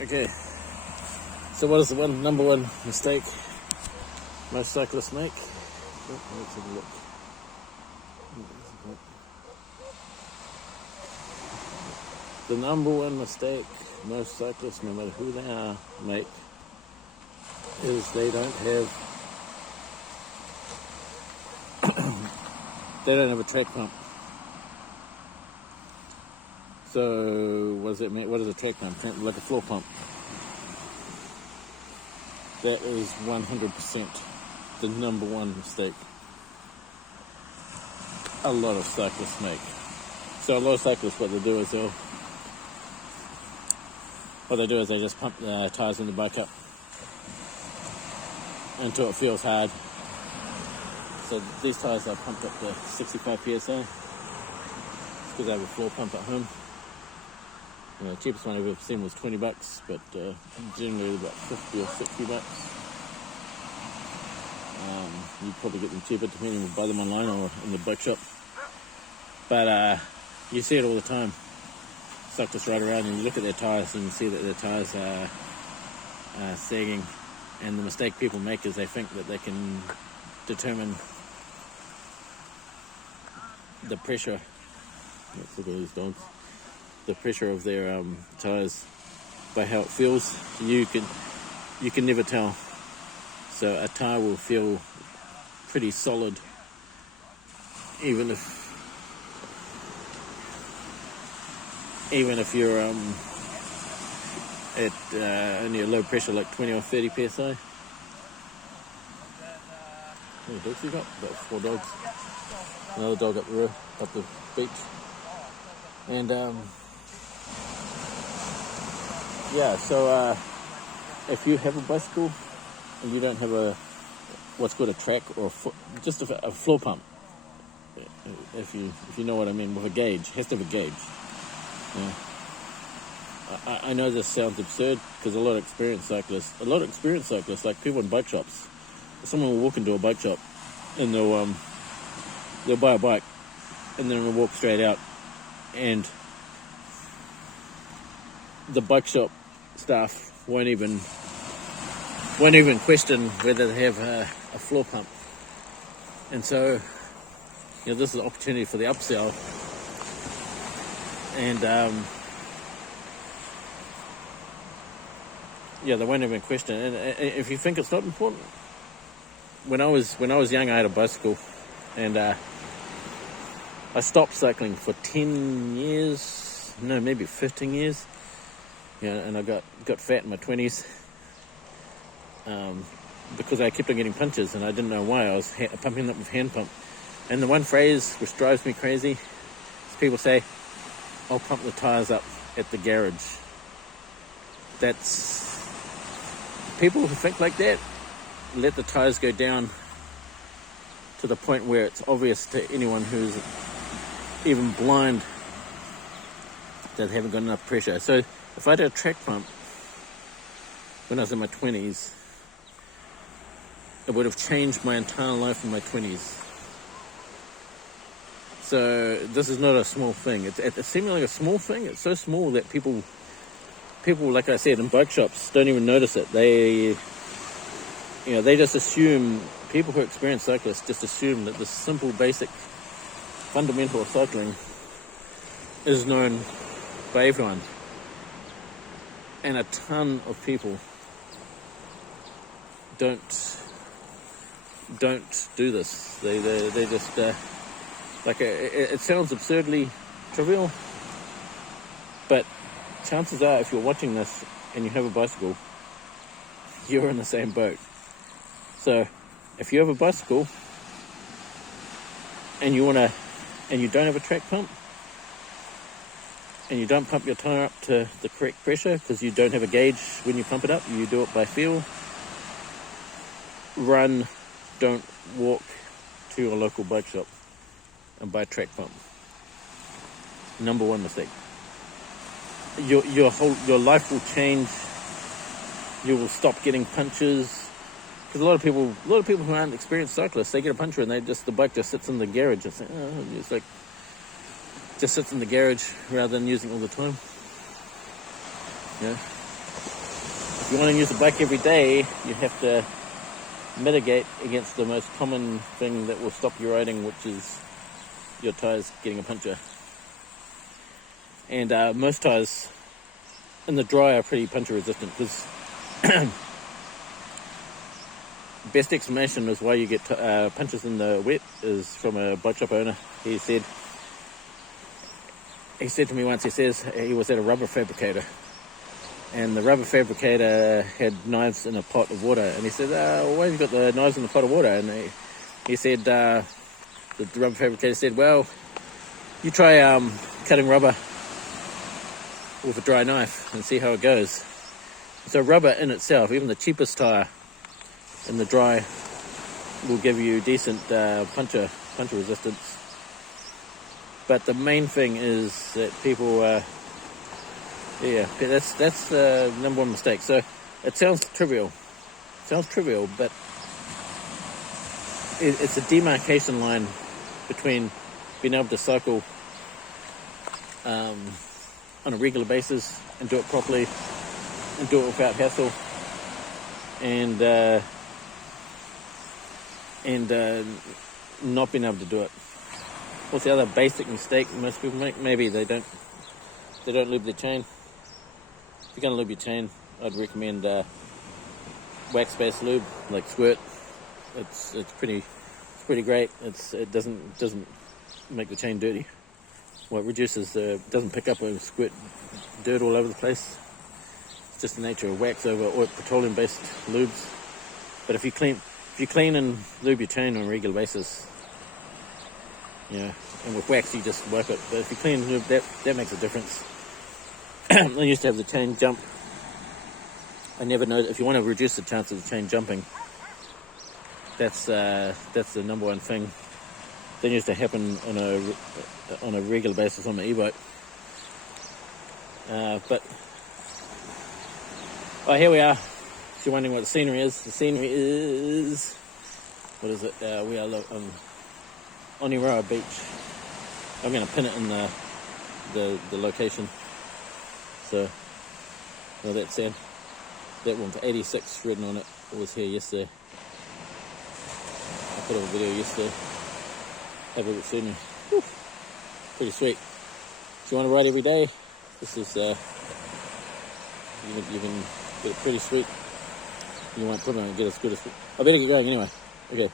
Okay, so what is the number one mistake most cyclists make? Oh, let's have a look. The number one mistake most cyclists, no matter who they are, make is they don't have a track pump. So what does it mean? What is a track pump? Like a floor pump. That is 100% the number one mistake a lot of cyclists make. So a lot of cyclists, what they do is they just pump the tires in the bike up until it feels hard. So these tires are pumped up to 65 psi because I have a floor pump at home. The cheapest one I've ever seen was $20, but generally about $50 or $60. You'd probably get them cheaper depending if you buy them online or in the bike shop. But you see it all the time. Cyclists ride around and you look at their tires and you see that their tires are sagging. And the mistake people make is they think that they can determine the pressure. Let's look at these dogs. The pressure of their tires by how it feels. You can never tell. So a tire will feel pretty solid even if you're at only a low pressure like 20 or 30 psi. How many dogs you got? About 4 dogs. Another dog up the beach. And so if you have a bicycle and you don't have what's called a track or just a floor pump, if you know what I mean, with a gauge, has to have a gauge. I know this sounds absurd because a lot of experienced cyclists, like people in bike shops, someone will walk into a bike shop and they'll buy a bike and then they'll walk straight out, and the bike shop staff won't even question whether they have a floor pump. And so, this is an opportunity for the upsell. And they won't even question. And if you think it's not important, when I was young, I had a bicycle, and I stopped cycling for 10 years, no, maybe 15 years. And I got fat in my 20s because I kept on getting punches, and I didn't know why. I was pumping up with hand pump. And the one phrase which drives me crazy is people say, "I'll pump the tires up at the garage." That's people who think like that let the tires go down to the point where it's obvious to anyone who's even blind that they haven't got enough pressure. So if I did a track pump when I was in my 20s, it would have changed my entire life in my 20s. So this is not a small thing. It's seemingly a small thing. It's so small that people, like I said, in bike shops don't even notice it. They just assume, people who are experienced cyclists just assume that this simple, basic, fundamental of cycling is known by everyone. And a ton of people don't do this. They just it sounds absurdly trivial, but chances are, if you're watching this and you have a bicycle, you're in the same boat. So if you have a bicycle and you don't have a track pump, and you don't pump your tire up to the correct pressure because you don't have a gauge when you pump it up, you do it by feel, run, don't walk to a local bike shop and buy a track pump. Number one mistake. Your life will change. You will stop getting punches. Because a lot of people who aren't experienced cyclists, they get a puncher and the bike just sits in the garage. It's like just sits in the garage rather than using it all the time. you want to use a bike every day, you have to mitigate against the most common thing that will stop you riding, which is your tires getting a puncture. And most tires in the dry are pretty puncture resistant, because best explanation is why you get punctures in the wet is from a bike shop owner. He said to me once, he says he was at a rubber fabricator, and the rubber fabricator had knives in a pot of water, and he said, why have you got the knives in the pot of water? And he said, the rubber fabricator said, well, you try cutting rubber with a dry knife and see how it goes. So rubber in itself, even the cheapest tire in the dry, will give you decent puncture resistance. But the main thing is that people, that's the number one mistake. So it sounds trivial, but it's a demarcation line between being able to cycle on a regular basis and do it properly and do it without hassle, and not being able to do it. What's the other basic mistake most people make? Maybe they don't lube their chain. If you're going to lube your chain, I'd recommend wax-based lube like Squirt. It's pretty great. It doesn't make the chain dirty. Well, it reduces doesn't pick up or squirt dirt all over the place. It's just the nature of wax over oil, petroleum-based lubes. But if you clean and lube your chain on a regular basis, and with wax you just wipe it. But if you clean and lube, that makes a difference. I used to have the chain jump. I never know if you want to reduce the chance of the chain jumping. That's the number one thing. That used to happen on a regular basis on my e-bike. But here we are. If you're wondering what the scenery is, what is it? We are on Oniroa Beach. I'm going to pin it in the location. So, that said, that one for 86 written on it was here yesterday. I put up a video yesterday. Have a look at scenery. Whew. Pretty sweet. If you want to ride every day, this is you can get it pretty sweet. You won't put it on and get as good as. I better get going anyway. Okay.